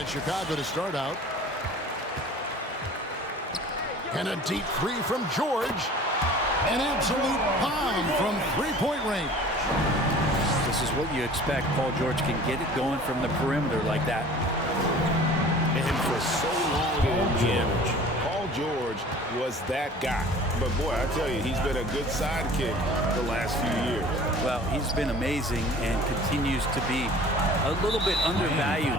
And it's Chicago to start out. And a deep three from George. An absolute bomb from three-point range. This is what you expect. Paul George can get it going from the perimeter like that. And for so long Paul George was that guy. But, boy, I tell you, he's been a good sidekick the last few years. Well, he's been amazing and continues to be a little bit undervalued.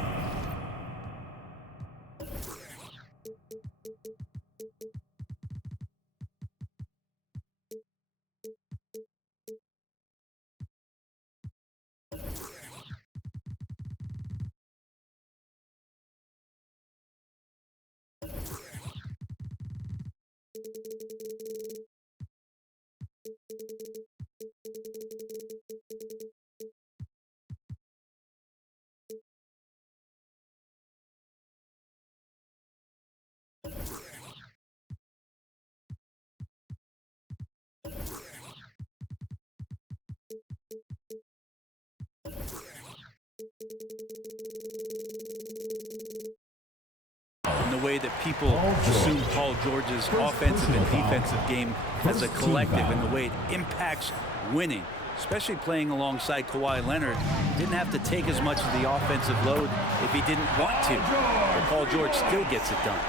In the way that people assume Paul George's offensive and defensive game as a collective, and the way it impacts winning, especially playing alongside Kawhi Leonard. Didn't have to take as much of the offensive load if he didn't want to. But Paul George still gets it done.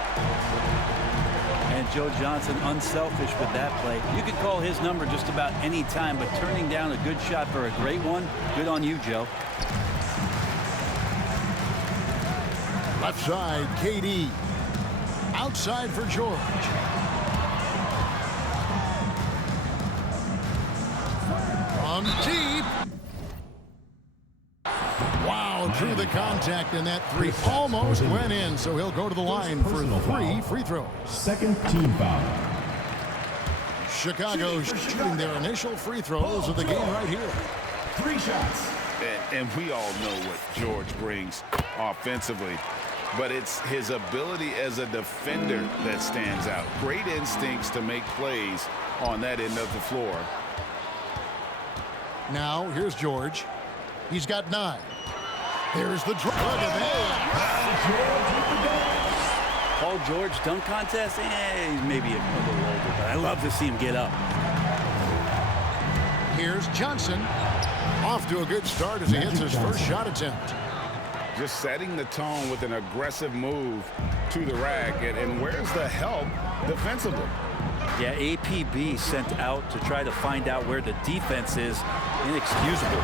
And Joe Johnson unselfish with that play. You could call his number just about any time, but turning down a good shot for a great one, good on you, Joe. Left side, KD. Outside for George. From deep. Wow, drew the contact, and that three almost went in, so he'll go to the line for 3 free throws. Second team foul. Chicago's shooting their initial free throws of the game right here. 3 shots. And we all know what George brings offensively. But it's his ability as a defender that stands out. Great instincts to make plays on that end of the floor. Now, here's George. He's got 9. There's the drop. Look at that. Paul George dunk contest? He's maybe a little older, but I love to see him get up. Here's Johnson. Off to a good start as he hits his first shot attempt. Just setting the tone with an aggressive move to the rack. And where's the help defensively? Yeah, APB sent out to try to find out where the defense is. Inexcusable.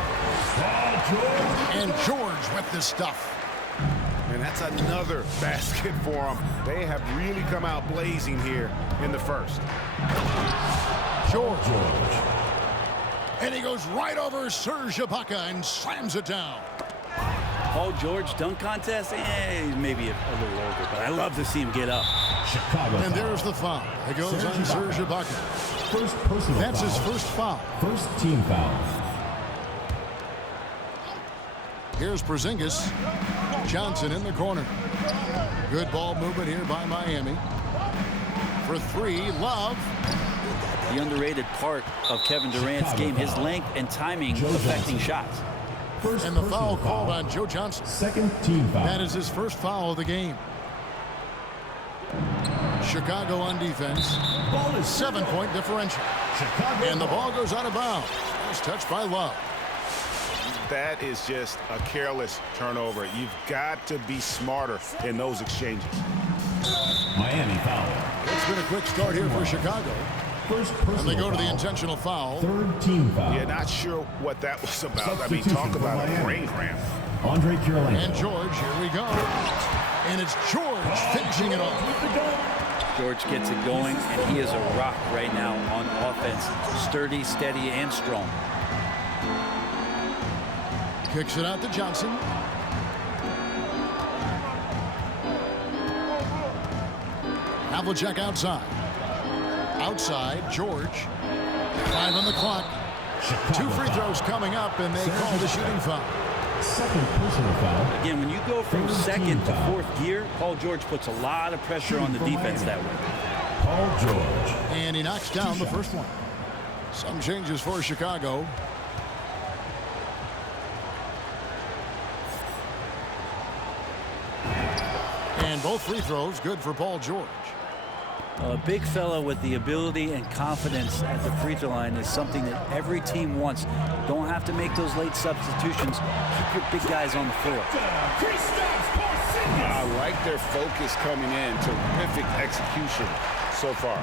And George with the stuff. And that's another basket for them. They have really come out blazing here in the first. George. And he goes right over Serge Ibaka and slams it down. Paul George dunk contest? He's maybe a little older, but I love to see him get up. Chicago. And there's the foul. It goes on Serge Ibaka. First personal That's foul. his first foul. First team foul. Here's Porzingis. Johnson in the corner. Good ball movement here by Miami. For 3, Love. The underrated part of Kevin Durant's game, his length and timing affecting shots. And the foul called on Joe Johnson. Second team foul. That is his first foul of the game. Chicago on defense. 7-point differential. Chicago. And the ball goes out of bounds. First touch by Love. That is just a careless turnover. You've got to be smarter in those exchanges. Miami foul. It's been a quick start here for Chicago. First personal And they go to the foul. intentional foul. Third team foul. Yeah, not sure what that was about. I mean, talk about a brain cramp. Andre Kirilenko. And George, here we go. And it's George finishing it off. George gets it going, and he is a rock right now on offense. Sturdy, steady, and strong. Kicks it out to Johnson. Havlicek outside. Outside, George. 5 on the clock. 2 free throws coming up, and they call the shooting foul. Second personal foul. Again, when you go from second to fourth gear, Paul George puts a lot of pressure on the defense that way. Paul George. And he knocks down the first one. Some changes for Chicago. And both free throws good for Paul George. A big fella with the ability and confidence at the free throw line is something that every team wants. Don't have to make those late substitutions. Keep your big guys on the floor. I like their focus coming in. Terrific execution so far.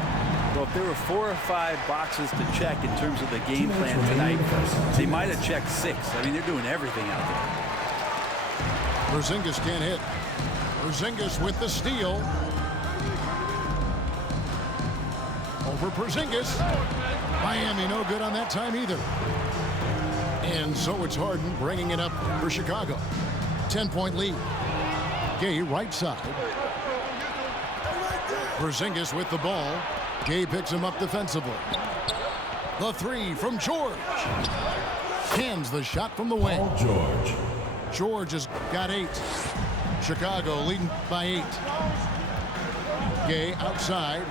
Well, if there were 4 or 5 boxes to check in terms of the game plan tonight, they might have checked 6. I mean, they're doing everything out there. Porzingis can't hit. Porzingis with the steal. Over Porzingis. Miami no good on that time either. And so it's Harden bringing it up for Chicago. 10-point lead. Gay right side. Porzingis with the ball. Gay picks him up defensively. The three from George. Cans the shot from the wing. Paul George. George has got 8. Chicago leading by 8. Gay outside.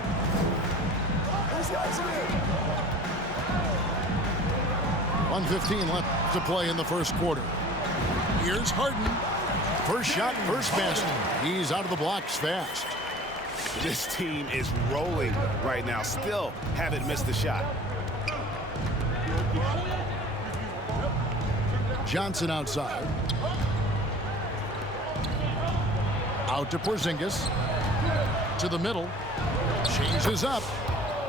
1:15 left to play in the first quarter. Here's Harden. First shot, first basket. He's out of the blocks fast. This team is rolling right now. Still haven't missed a shot. Johnson outside. Out to Porzingis. To the middle. Changes up.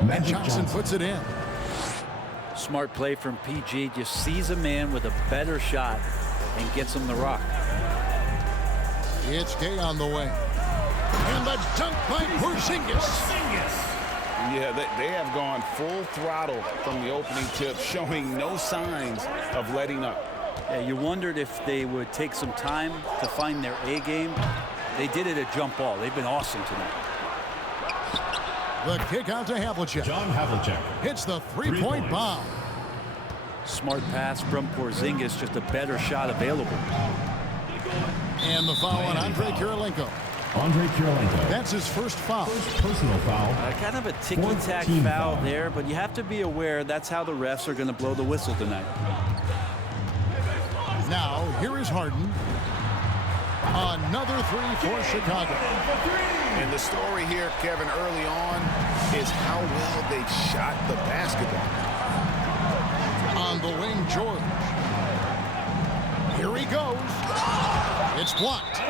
And Johnson puts it in. Smart play from PG. Just sees a man with a better shot and gets him the rock. It's Gay on the way. And the dunk by Porzingis. Yeah, they have gone full throttle from the opening tip, showing no signs of letting up. Yeah, you wondered if they would take some time to find their A game. They did it at jump ball. They've been awesome tonight. The kick out to Havlicek. John Havlicek. Hits the three-point bomb. Smart pass from Porzingis, just a better shot available. And the foul on Andre Kirilenko. Andre Kirilenko. That's his first foul. First personal foul. Kind of a ticky-tack foul there, but you have to be aware that's how the refs are going to blow the whistle tonight. Now, here is Harden. Another three for Chicago. And the story here, Kevin, early on is how well they've shot the basketball. On the wing, George. Here he goes. It's blocked.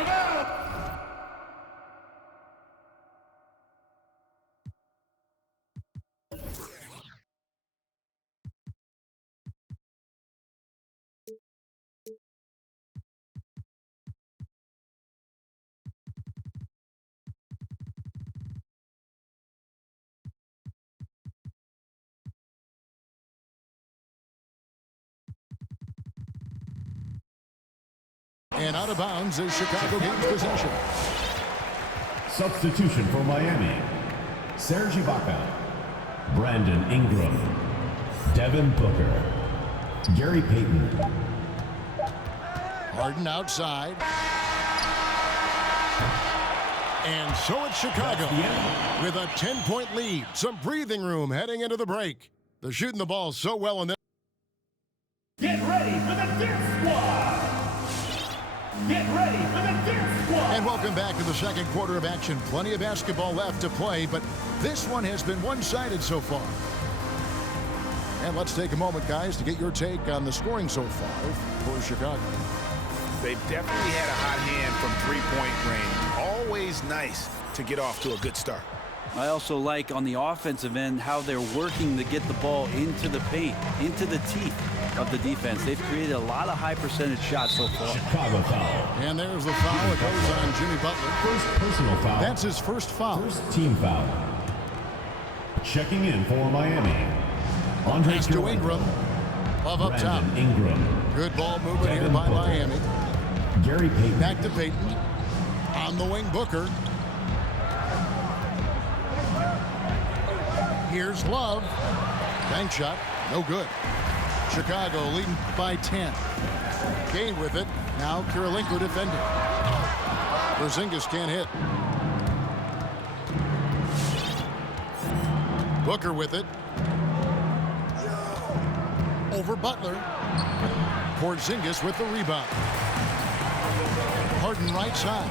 And out of bounds as Chicago gains possession. Substitution for Miami. Serge Ibaka. Brandon Ingram. Devin Booker. Gary Payton. Harden outside. And so it's Chicago with a 10-point lead. Some breathing room heading into the break. They're shooting the ball so well in this. Get ready for the dance squad! Get ready for the dance squad! And welcome back to the second quarter of action. Plenty of basketball left to play, but this one has been one-sided so far. And let's take a moment, guys, to get your take on the scoring so far for Chicago. They've definitely had a hot hand from three-point range. Always nice to get off to a good start. I also like on the offensive end how they're working to get the ball into the paint, into the teeth of the defense. They've created a lot of high percentage shots so far. Chicago foul. And there's the foul. It goes on Jimmy Butler. First personal foul. That's his first foul. First team foul. Checking in for Miami. Andre Pass to Ingram. Love up top. Brandon Ingram. Good ball movement here Devin by Booker. Miami. Gary Payton. Back to Payton. On the wing, Booker. Here's Love. Bank shot. No good. Chicago leading by 10. Gay with it. Now Kirilenko defending. Porzingis can't hit. Booker with it. Over Butler. Porzingis with the rebound. Harden right side.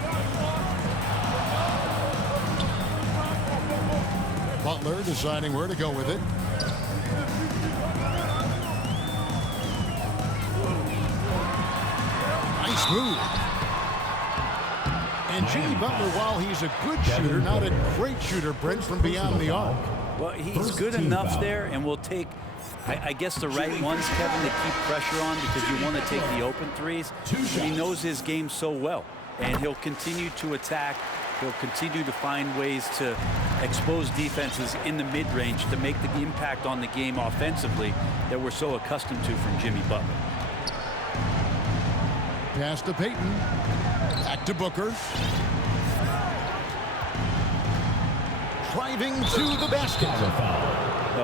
Butler deciding where to go with it. Nice move. And Jimmy Butler, while he's a good shooter, not a great shooter, Brent, from beyond the arc. Well, he's good enough there, and will take, I guess, the right ones, Kevin, to keep pressure on, because you want to take the open threes. He knows his game so well, and he'll continue to attack. He'll continue to find ways to expose defenses in the mid-range to make the impact on the game offensively that we're so accustomed to from Jimmy Butler. Pass to Payton. Back to Booker. Driving to the basket.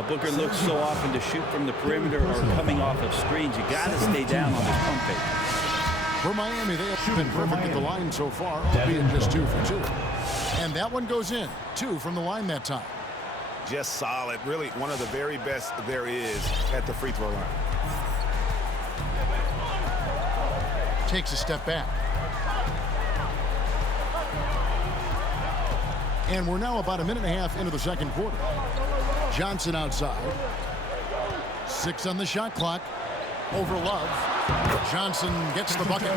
Booker looks so often to shoot from the perimeter or coming off of screens. You got to stay down on this pump fake. For Miami, they have been perfect at the line so far, albeit just 2 for 2. And that one goes in. 2 from the line that time. Just solid. Really one of the very best there is at the free throw line. Takes a step back. And we're now about a minute and a half into the second quarter. Johnson outside. 6 on the shot clock. Over Love. Johnson gets the bucket.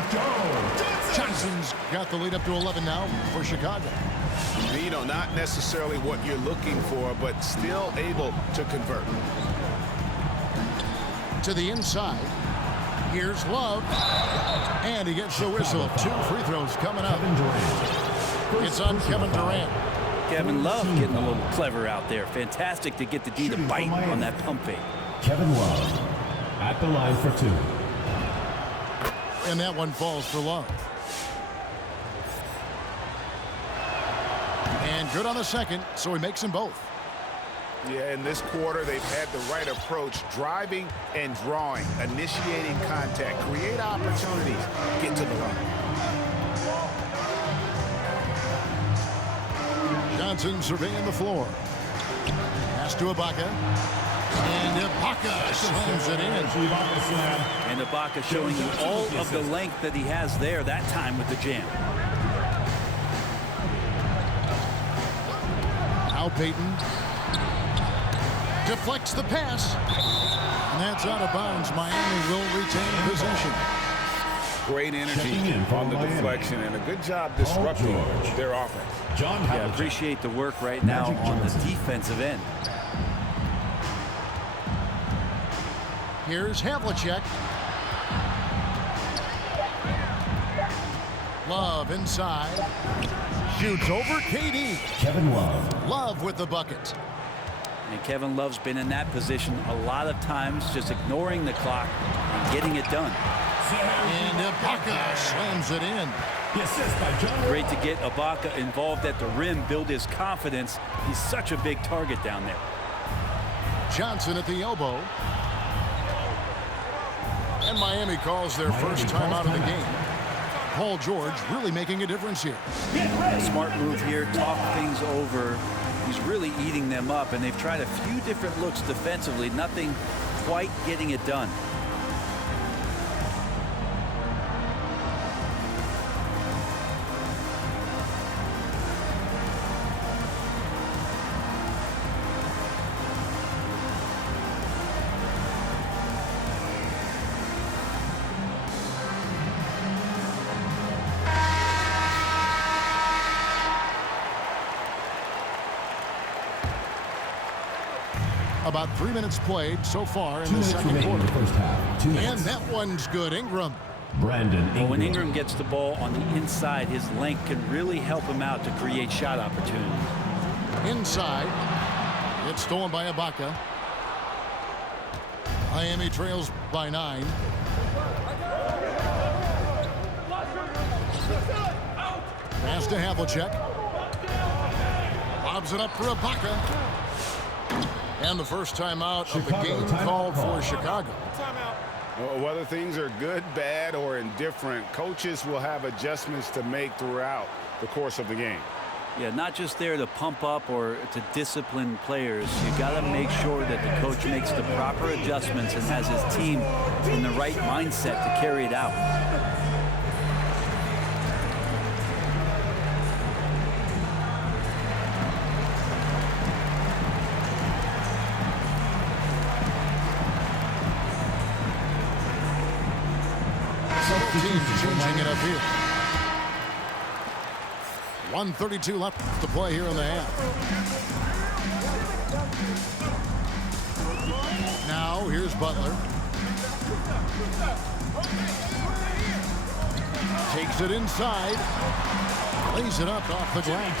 Johnson's got the lead up to 11 now for Chicago. You know, not necessarily what you're looking for, but still able to convert. To the inside. Here's Love. And he gets the whistle. 2 free throws coming up. It's on Kevin Durant. Kevin Love getting a little clever out there. Fantastic to get the D to bite on that pump fake. Kevin Love at the line for 2. And that one falls for Love. And good on the second, so he makes them both. Yeah, in this quarter, they've had the right approach, driving and drawing, initiating contact, create opportunities, get to the line. Johnson surveying the floor. Pass to Ibaka. And Ibaka slams it in. And Ibaka showing you all of the length that he has there that time with the jam. Now Payton deflects the pass. And that's out of bounds. Miami will retain possession. Great energy on the deflection and a good job disrupting their offense. Yeah, appreciate the work right now on the defensive end. Here's Havlicek. Love inside. Shoots over KD. Kevin Love. Love with the bucket. And Kevin Love's been in that position a lot of times, just ignoring the clock and getting it done. And Ibaka slams it in. The assist by John. Great to get Ibaka involved at the rim, build his confidence. He's such a big target down there. Johnson at the elbow. And Miami calls their first time out of the game. Paul George really making a difference here. Smart move here, talk things over. He's really eating them up, and they've tried a few different looks defensively, nothing quite getting it done. About 3 minutes played so far in the second quarter. First half. 2 minutes. And that one's good. Ingram. Brandon Ingram. Well, when Ingram gets the ball on the inside, his length can really help him out to create shot opportunities. Inside. It's stolen by Ibaka. Miami trails by 9. Pass to Havlicek. Lobs it up for Ibaka. And the first timeout of the game called for Chicago. Well, whether things are good, bad, or indifferent, coaches will have adjustments to make throughout the course of the game. Yeah, not just there to pump up or to discipline players. You got to make sure that the coach makes the proper adjustments and has his team in the right mindset to carry it out. teams changing it up here. 1:32 left to play here in the half. Now here's Butler. Takes it inside. Lays it up off the glass.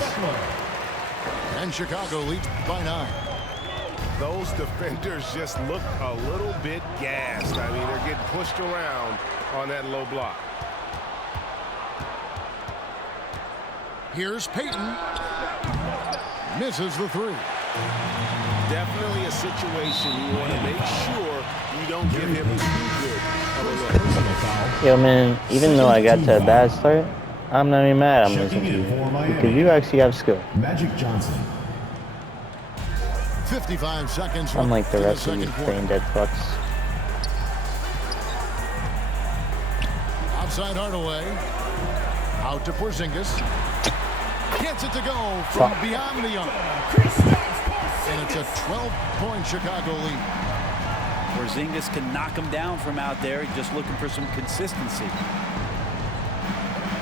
And Chicago leads by 9. Those defenders just look a little bit gassed. I mean, they're getting pushed around on that low block. Here's Payton. Misses the 3. Definitely a situation you want to make sure you don't give him too good of a look. Yo, man, even though I got to a bad start, I'm not even mad I'm listening to you. Because you actually have skill. Magic Johnson. 55 seconds. Unlike the rest of these brain dead fucks. Outside Hardaway. Out to Porzingis. Gets it to go from beyond the arc. And it's a 12-point Chicago lead. Porzingis can knock him down from out there. He's just looking for some consistency.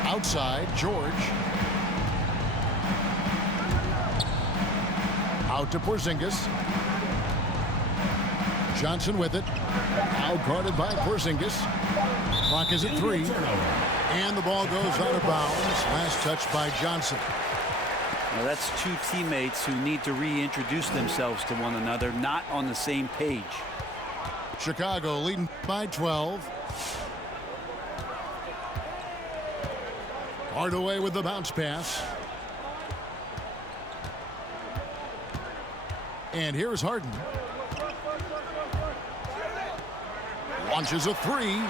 Outside, George. Out to Porzingis. Johnson with it. Now guarded by Porzingis. Clock is at 3. And the ball goes out of bounds. Last touch by Johnson. Now that's two teammates who need to reintroduce themselves to one another, not on the same page. Chicago leading by 12. Hardaway with the bounce pass. And here's Harden. Launches a 3.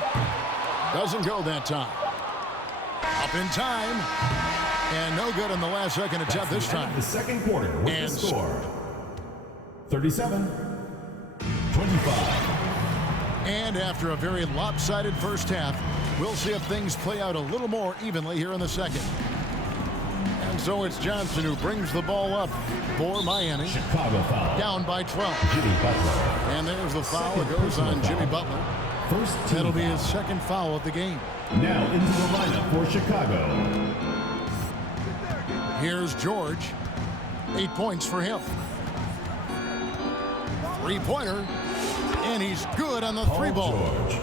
Doesn't go that time. Up in time. And no good in the last second attempt this time. The second quarter with And the score. 37-25. And after a very lopsided first half, we'll see if things play out a little more evenly here in the second. And so it's Johnson who brings the ball up for Miami. Chicago foul. Down by 12. Jimmy Butler. And there's the foul that goes on Jimmy Butler. First team That'll be foul. his second foul of the game. Now into the lineup for Chicago. Here's George. 8 points for him. 3-pointer. And he's good on the 3-ball. George.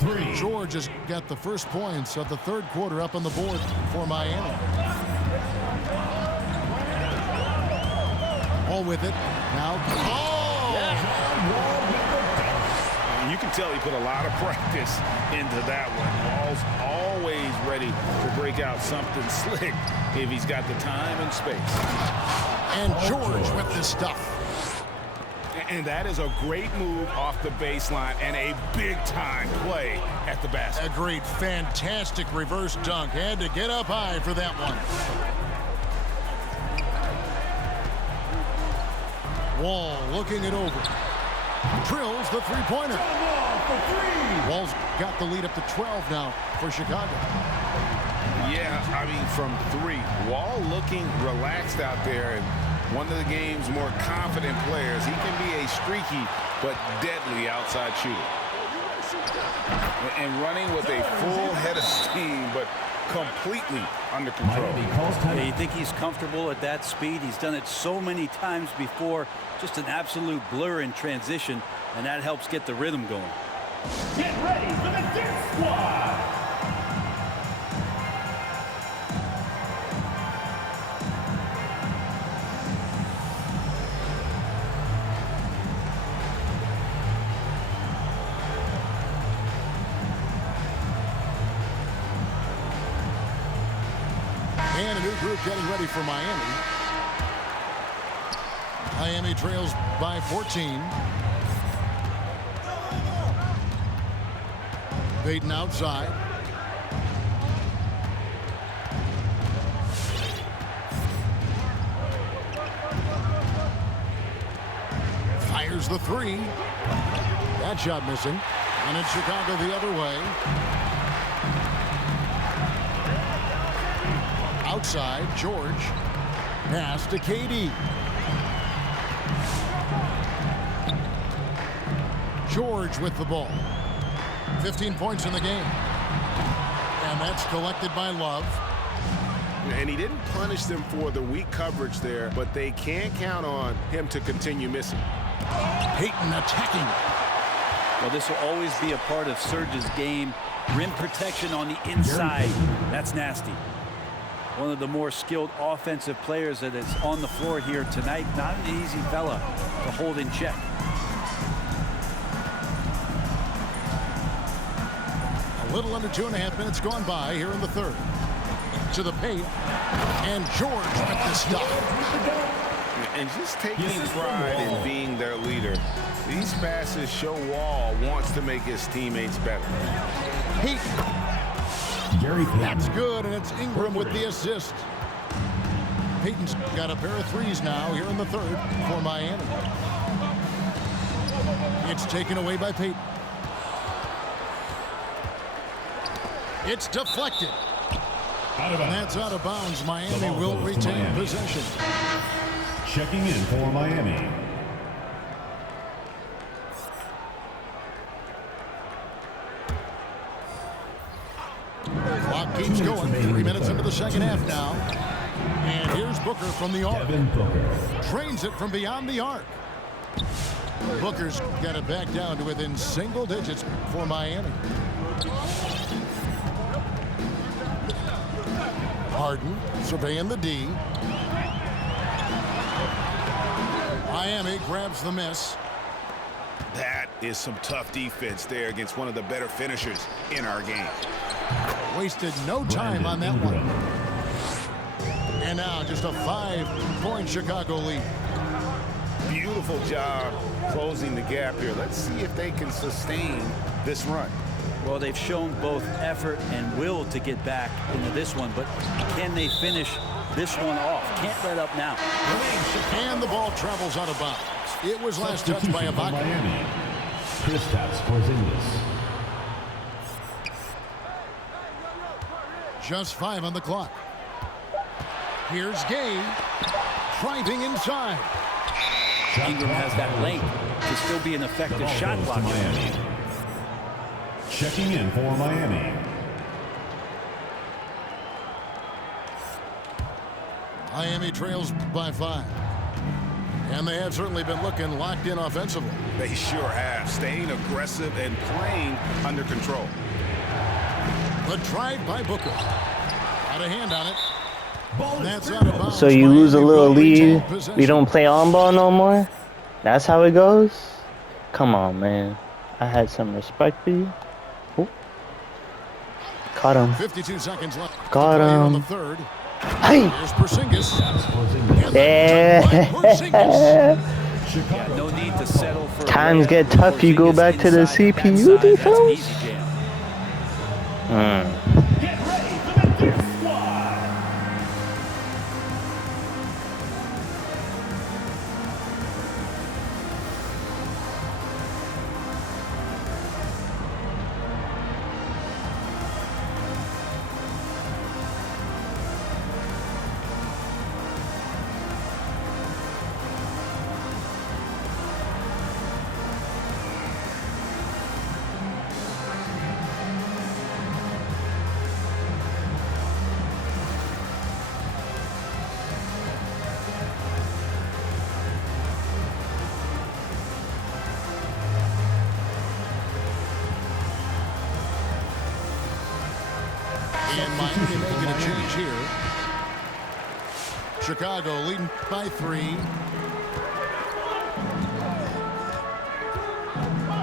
3. George has got the first points of the third quarter up on the board for Miami. All with it. Now. Oh! You can tell he put a lot of practice into that one. Wall's always ready to break out something slick if he's got the time and space. And George with this stuff. And that is a great move off the baseline and a big-time play at the basket. Agreed. Fantastic reverse dunk. Had to get up high for that one. Wall looking it over. Drills the 3-pointer. Wall's got the lead up to 12 now for Chicago. Yeah, I mean, from 3. Wall looking relaxed out there, and one of the game's more confident players. He can be a streaky but deadly outside shooter. And running with a full head of steam, but completely under control. Yeah, you think he's comfortable at that speed? He's done it so many times before. Just an absolute blur in transition, and that helps get the rhythm going. Get ready for the Dip Squad! And a new group getting ready for Miami. Miami trails by 14. Payton outside. Fires the 3. That shot missing. And it's Chicago the other way. Outside, George. Pass to KD. George with the ball. 15 points in the game. And that's collected by Love. And he didn't punish them for the weak coverage there, but they can't count on him to continue missing. Payton attacking. Well, this will always be a part of Serge's game. Rim protection on the inside. That's nasty. One of the more skilled offensive players that is on the floor here tonight. Not an easy fella to hold in check. A little under 2.5 minutes gone by here in the third. To the paint. And George with the stop. And just taking pride in being their leader. These passes show Wall wants to make his teammates better. Payton. Gary Payton. That's good, and it's Ingram with the assist. Payton's got a pair of threes now here in the third for Miami. It's taken away by Payton. It's deflected. And that's out of bounds. Miami will retain possession. Checking in for Miami. Clock keeps going. 3 minutes into the second half now. And here's Booker from the arc. Devin Booker. Trains it from beyond the arc. Booker's got it back down to within single digits for Miami. Harden surveying the D. Miami grabs the miss. That is some tough defense there against one of the better finishers in our game. Wasted no time on that one. And now just a 5-point Chicago lead. Beautiful job closing the gap here. Let's see if they can sustain this run. Well, they've shown both effort and will to get back into this one, but can they finish this one off? Can't let up now. And the ball travels out of bounds. It was last touched by Substitution for Ibaka. Miami. Kristaps Porzingis. Just 5 on the clock. Here's Gay driving inside. Ingram has that length to still be an effective shot blocker. Miami. Checking in for Miami. Miami trails by 5. And they have certainly been looking locked in offensively. They sure have. Staying aggressive and playing under control. The drive by Booker. Got a hand on it. And that's out of bounds. So you lose a Miami little will retain lead, possession. we don't play on ball no more? That's how it goes? Come on, man. I had some respect for you. Ooh. Caught him. 52 seconds left. Got To play on him. the third. Hey! Here's Porzingis. Yeah. Yeah, no need to settle for Times a get tough, you go back to the inside CPU backside. That's an defense? easy jam. Get ready for the Dirt Squad. And Miami making a change here. Chicago leading by 3.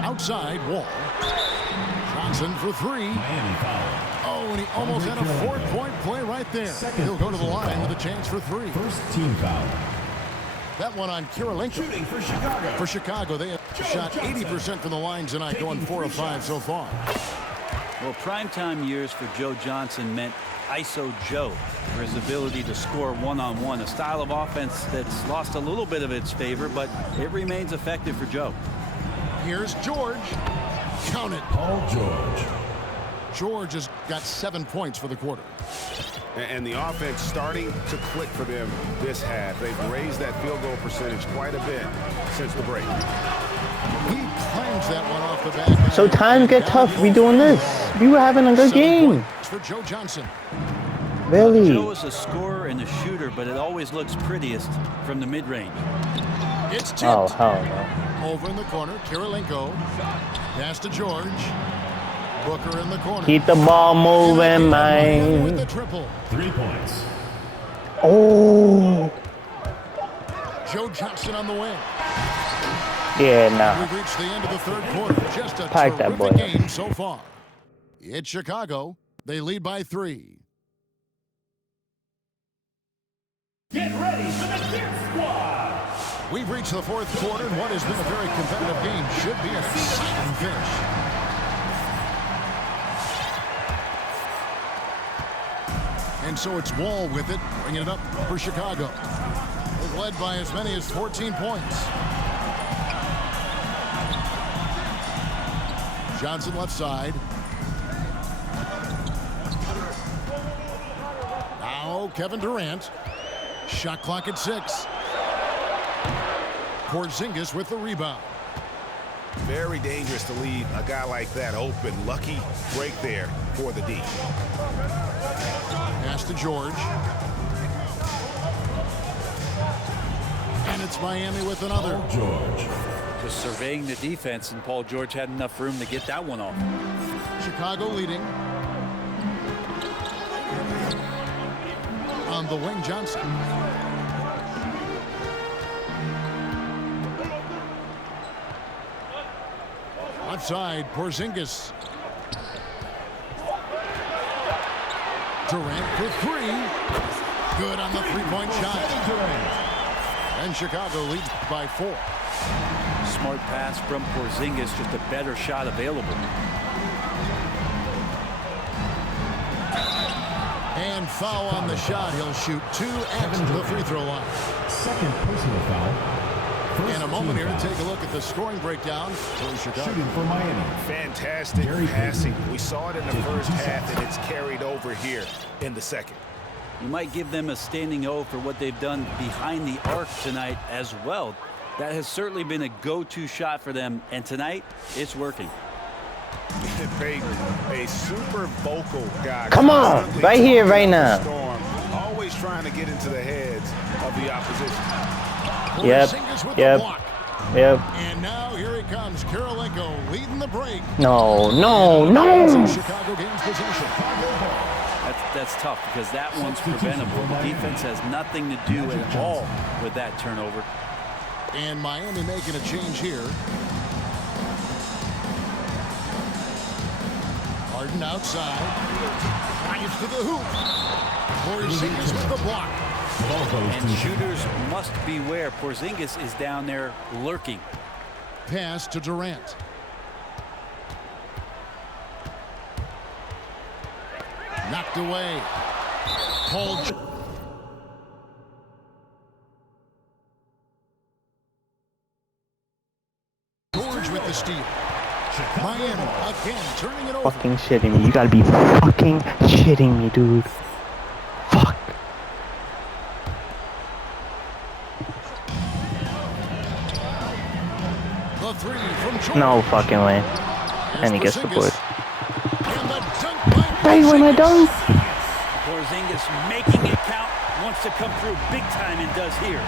Outside, Wall. Johnson for 3. Miami foul. Oh, and he almost had a 4-point play right there. He'll go to the line with a chance for 3. First team foul. That one on Kirilenko. Shooting for Chicago. For Chicago, they have shot 80% from the line tonight, going 4 of 5 so far. Well, primetime years for Joe Johnson meant ISO Joe for his ability to score one-on-one, a style of offense that's lost a little bit of its favor, but it remains effective for Joe. Here's George. Count it. Paul George. George has got 7 points for the quarter. And the offense starting to click for them this half. They've raised that field goal percentage quite a bit since the break. He claims that one off the back. So times get tough. We doing this. We were having a good 7 game. points for Joe Johnson. Really? Joe is a scorer and a shooter, but it always looks prettiest from the mid-range. It's tipped. Oh, hell no. Over in the corner, Kirilenko. Pass to George. Booker in the corner. Keep the ball moving, Miami with the man. triple. 3 points. Oh. Joe Johnson on the wing. Yeah, nah. We've reached the end of the third quarter. Just a Pipe that boy terrific up. game so far. It's Chicago. They lead by 3. Get ready for the Dip Squad. We've reached the fourth quarter, and what has been a very competitive game should be an exciting finish. And so it's Wall with it, bringing it up for Chicago. They've led by as many as 14 points. Johnson left side. Now Kevin Durant. Shot clock at 6. Porzingis with the rebound. Very dangerous to leave a guy like that open. Lucky break there for the D. Pass to George. And it's Miami with another. George. Just surveying the defense, and Paul George had enough room to get that one off. Chicago leading. On the wing, Johnson. Outside, Porzingis. Durant for 3. Good on the three-point shot. And Chicago leads by 4. Smart pass from Porzingis, just a better shot available. And foul on the shot. He'll shoot 2 at the free throw line. Second personal foul. First In a moment team here, foul. take a look at the scoring breakdown for Chicago. Shooting for Miami. Fantastic Gary passing. Payton. We saw it in the first half, and it's carried over here in the second. You might give them a standing O for what they've done behind the arc tonight as well. That has certainly been a go-to shot for them, and tonight it's working. Payton, a super vocal guy. Come on, Constantly right here, right talking now. up the storm, always trying to get into the heads of the opposition. Yep, Porzingis with yep. the block. Yep. And now here he comes, Kirilenko leading the break. No, no, So no. Chicago gains possession. That's tough because that one's preventable. The defense has nothing to do at all with that turnover. And Miami making a change here. Harden outside. Drives to the hoop. Porzingis with the block. Ball goes And to shooters must beware. Porzingis is down there lurking. Pass to Durant. Knocked away. Paul George with the steal. Miami again turning it over. Fucking shitting me. You gotta be fucking shitting me, dude. Fuck. The 3 from George. No fucking way. Here's And he gets the Porzingis. board. And the dunk by Right when I Porzingis. dunk. Porzingis making it count, wants to come through big time and does here.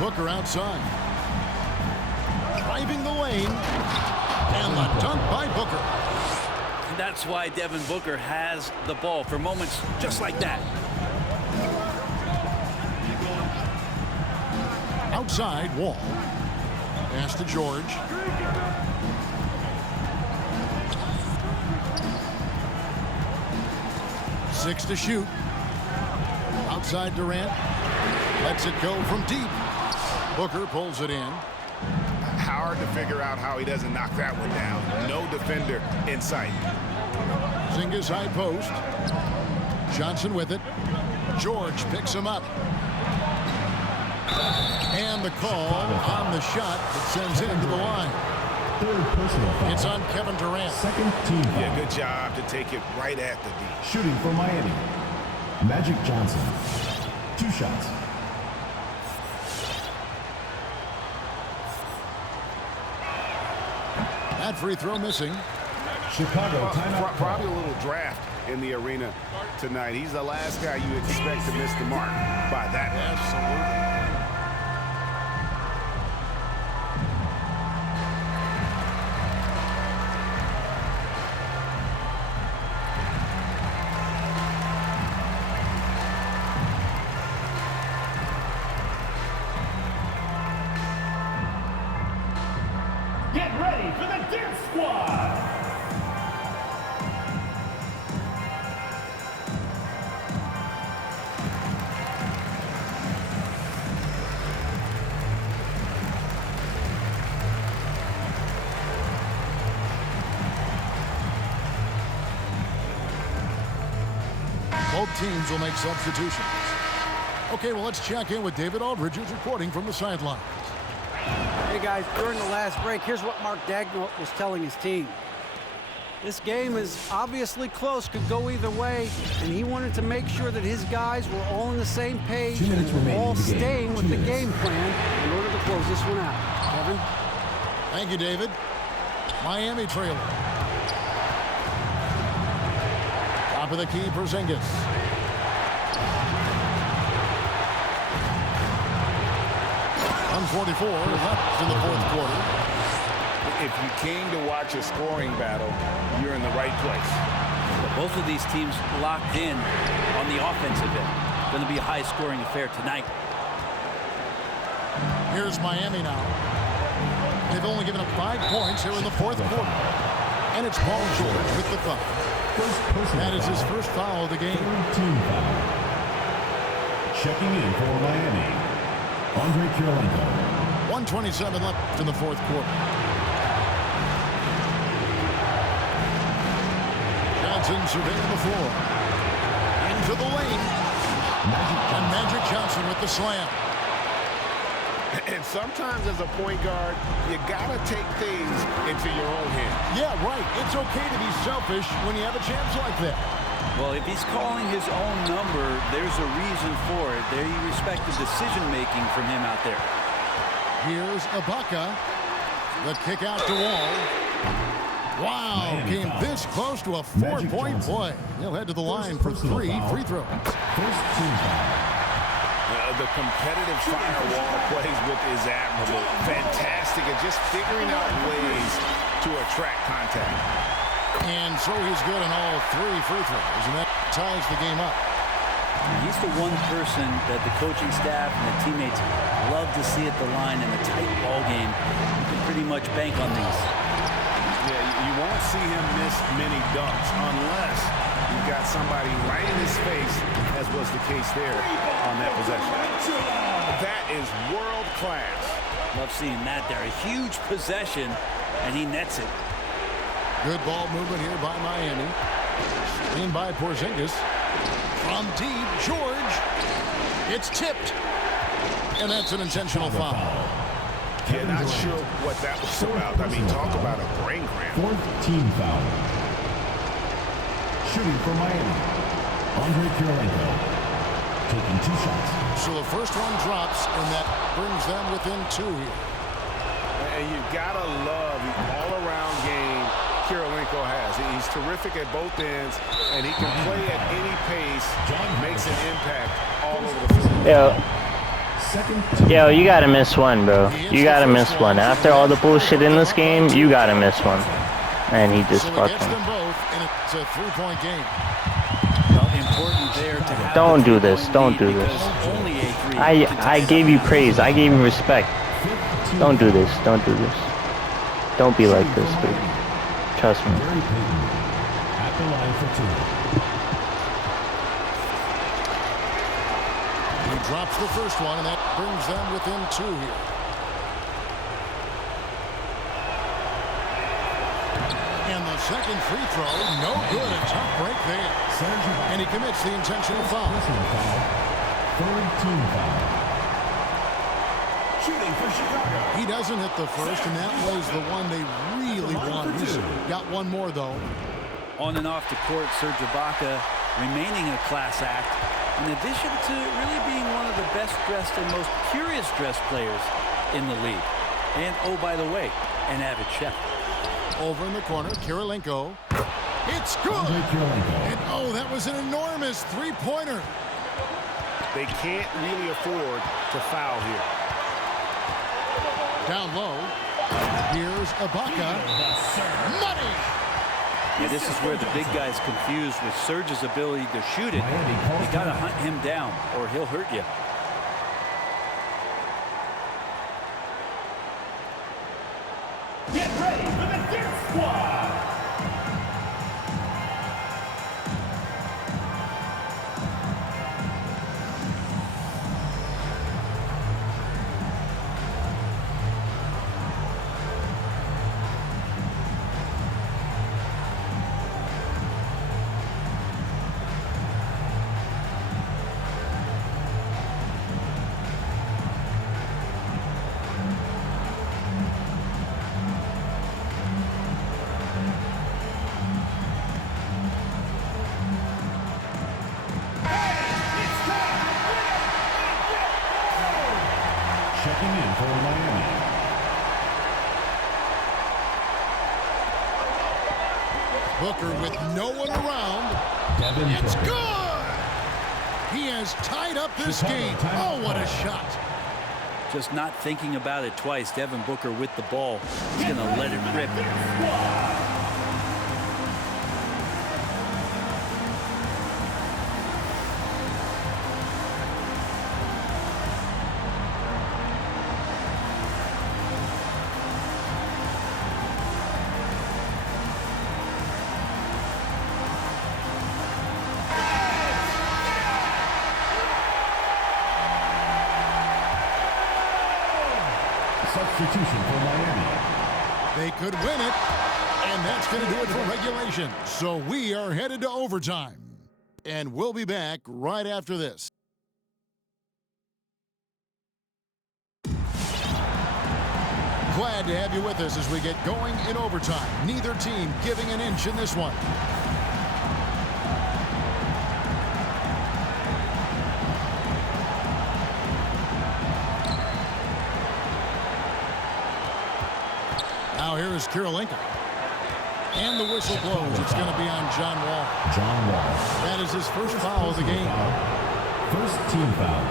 Booker outside. Driving the lane. And the dunk by Booker. That's why Devin Booker has the ball for moments just like that. Outside, Wall. Pass to George. Six to shoot. Outside Durant. Lets it go from deep. Booker pulls it in. Hard to figure out how he doesn't knock that one down. No defender in sight. Porzingis high post. Johnson with it. George picks him up. And the call on the shot that sends it into the line. third personal foul. It's on Kevin Durant. Second team foul. Yeah, good job to take it right at the D. Shooting for Miami. Magic Johnson. 2 shots. That free throw missing. Chicago timeout. Probably a little draft in the arena tonight. He's the last guy you expect to miss the mark by that much. Absolutely. Get ready for the Dip Squad. Both teams will make substitutions. Okay, well, let's check in with David Aldridge, who's reporting from the sidelines. Hey guys, during the last break, here's what Mark Daigneault was telling his team. This game is obviously close, could go either way, and he wanted to make sure that his guys were all on the same page 2 minutes and remaining all in the game. staying with 2 the minutes. game plan in order to close this one out. Kevin? Thank you, David. Miami trailer. Top of the key, Porzingis. .144 left in the fourth quarter. If you came to watch a scoring battle, you're in the right place. Both of these teams locked in on the offensive end. Going to be a high-scoring affair tonight. Here's Miami now. They've only given up 5 points here in the fourth quarter. And it's Paul George with the foul. That is his first foul of the game. Team foul. Checking in for Miami, Andre Kirilenko. 1:27 left in the fourth quarter. Johnson surveying the floor. Into the lane. And Magic Johnson with the slam. And sometimes as a point guard, you gotta take things into your own hands. Yeah, right. It's okay to be selfish when you have a chance like that. Well, if he's calling his own number, there's a reason for it. There you respect the decision-making from him out there. Here's Ibaka. The kick out to Wall. Wow, came this close to a 4-point play. He'll head to the line for 3 free throws. First team foul. The competitive firewall plays with is admirable. Fantastic at just figuring out ways to attract contact. And so he's good on all 3 free throws, and that ties the game up. He's the one person that the coaching staff and the teammates love to see at the line in a tight ball game. You can pretty much bank on these. Yeah, you won't see him miss many dunks unless you've got somebody right in his face, as was the case there on that possession. That is world class. Love seeing that there. A huge possession, and he nets it. Good ball movement here by Miami. Screen by Porzingis. From deep, George. It's tipped. And that's an intentional foul. Yeah, not sure what that was about. I mean, talk about a brain cramp. Fourth team foul. Shooting for Miami, Andre Kirilenko. Taking 2 shots. So the first one drops, and that brings them within 2 here. And you gotta love the all-around game Kirilenko has. He's terrific at both ends, and he can play at any pace, makes an impact all over the floor. Yo, you gotta miss one, bro. You gotta miss one. After all the bullshit in this game, you gotta miss one. And he just So it fucking... gets them both, and it's a 3-point game. Well, important there to have Don't do the this. Don't do because this. only a 3 can I tie gave it you up. praise. I gave you respect. Don't do this. Don't do this. Don't be like this, dude. Trust me. Gary Payton at the line for 2. He drops the first one, and that brings them within 2 here. And the second free throw, no good. A tough break there. And he commits the intentional foul. Personal foul. Third team foul. Shooting for Chicago. He doesn't hit the first, and that was the one they really wanted. He's got one more, though. On and off the court, Serge Ibaka remaining a class act, in addition to really being one of the best-dressed and most curious-dressed players in the league. And, oh, by the way, an avid chef. Over in the corner, Kirilenko. It's good! And oh, that was an enormous three-pointer. They can't really afford to foul here. Down low. Here's Ibaka. Money! Yeah, this is where the big guy's confused with Serge's ability to shoot it. You got to hunt him down or he'll hurt you. Get ready for the Dip Squad! Checking in for Miami. Booker with no one around. It's good! He has tied up this game. Oh, what a shot. Just not thinking about it twice. Devin Booker with the ball. He's going to let it rip. Substitution for Miami. They could win it, and that's going to do it for regulation. So we are headed to overtime, and we'll be back right after this. Glad to have you with us as we get going in overtime. Neither team giving an inch in this one. Now here is Kirilenko. And the whistle blows. It's going to be on John Wall. John Wall. That is his first foul of the game. First team foul.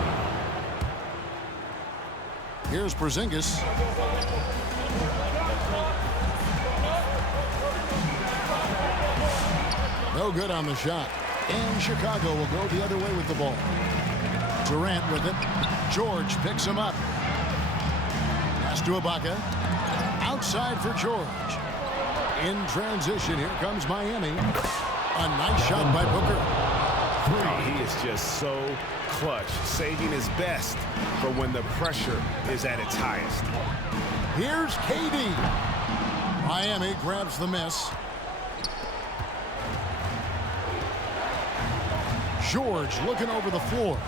Here's Porzingis. No good on the shot. And Chicago will go the other way with the ball. Durant with it. George picks him up. Pass to Ibaka. Outside for George. In transition, here comes Miami. A nice shot by Booker. Oh, he is just so clutch, saving his best for when the pressure is at its highest. Here's KD. Miami grabs the miss. George looking over the floor.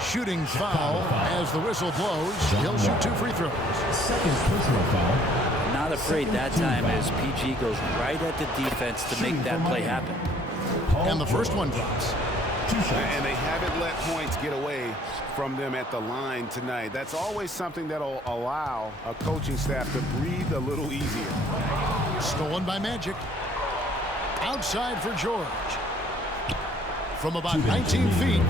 Shooting foul as the whistle blows. He'll shoot 2 free throws. Second personal foul. Not afraid that time as PG goes right at the defense to make that play happen. And the first one drops. And they haven't let points get away from them at the line tonight. That's always something that'll allow a coaching staff to breathe a little easier. Stolen by Magic. Outside for George. From about 19 feet.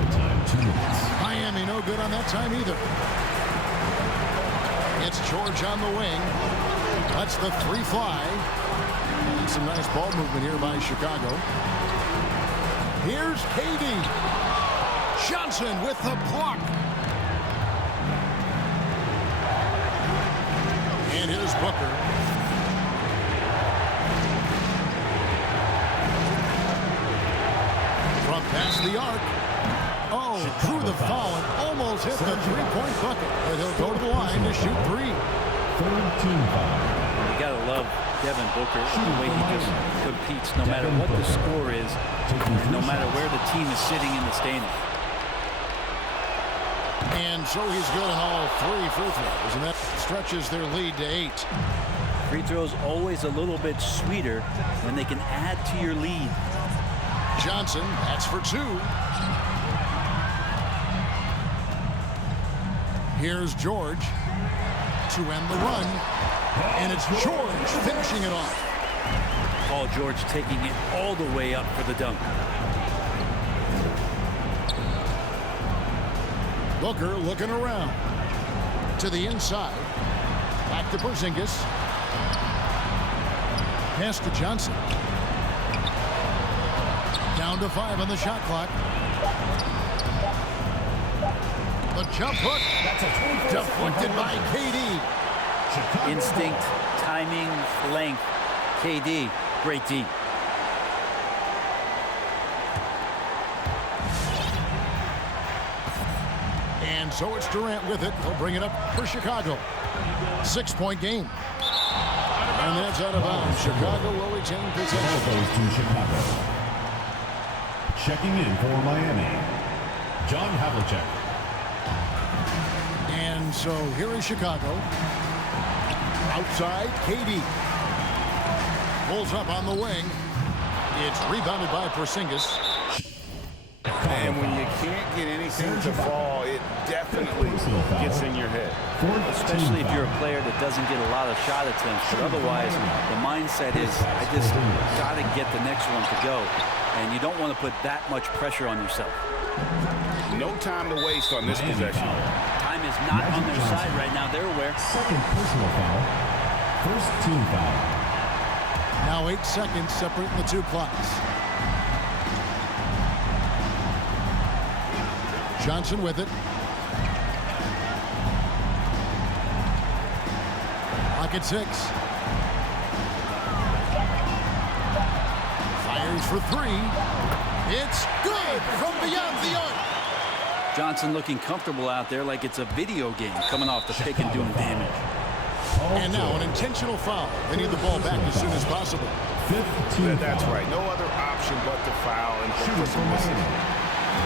Miami no good on that time either. It's George on the wing. Lets the 3 fly. And some nice ball movement here by Chicago. Here's KD. Johnson with the block. And here's Booker. From past the arc. Oh, through the foul and almost hit the 3-point bucket. But he'll go to the line to shoot 3. Third team foul. You got to love Devin Booker and the way he just competes no matter what the score is, no matter where the team is sitting in the standing. And so he's good on all 3 free throws, and that stretches their lead to 8. Free throws always a little bit sweeter when they can add to your lead. Johnson, that's for 2. Here's George to end the run. And it's George finishing it off. Paul George taking it all the way up for the dunk. Booker looking around. To the inside. Back to Porzingis. Pass to Johnson. Down to 5 on the shot clock. The jump hook. Deflected by KD. Instinct, timing, length. KD, great D. And so it's Durant with it. He'll bring it up for Chicago. 6-point game. And that's out of bounds. Chicago will retain Ball possession. goes to Chicago. Checking in for Miami, John Havlicek. And so here is Chicago. Outside, KD. Pulls up on the wing. It's rebounded by Porzingis. And when you can't get anything to fall, it definitely gets in your head. Especially if you're a player that doesn't get a lot of shot attempts. But otherwise, the mindset is, I just got to get the next one to go. And you don't want to put that much pressure on yourself. No time to waste on this possession. Time is not on their side right now. They're aware. Second personal foul. First team foul. Now 8 seconds separating the two clocks. Johnson with it. Clock at 6. Fires for 3. It's good from beyond the arc. Johnson looking comfortable out there like it's a video game coming off the pick and doing damage. And now an intentional foul. They need the ball back as soon as possible. That's right. No other option but to foul and hope for some missing.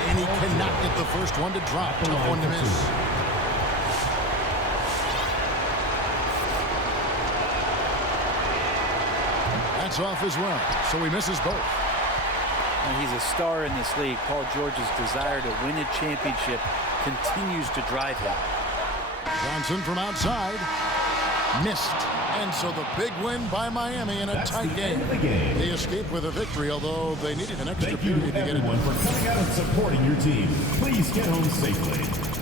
And he cannot get the first one to drop. Tough one to miss. That's off as well. So he misses both. And he's a star in this league. Paul George's desire to win a championship continues to drive him. Johnson from outside. Missed. And so the big win by Miami in a tight game. They escaped with a victory, although they needed an extra Thank you period to get it everyone done. for coming out and supporting your team. Please get home safely.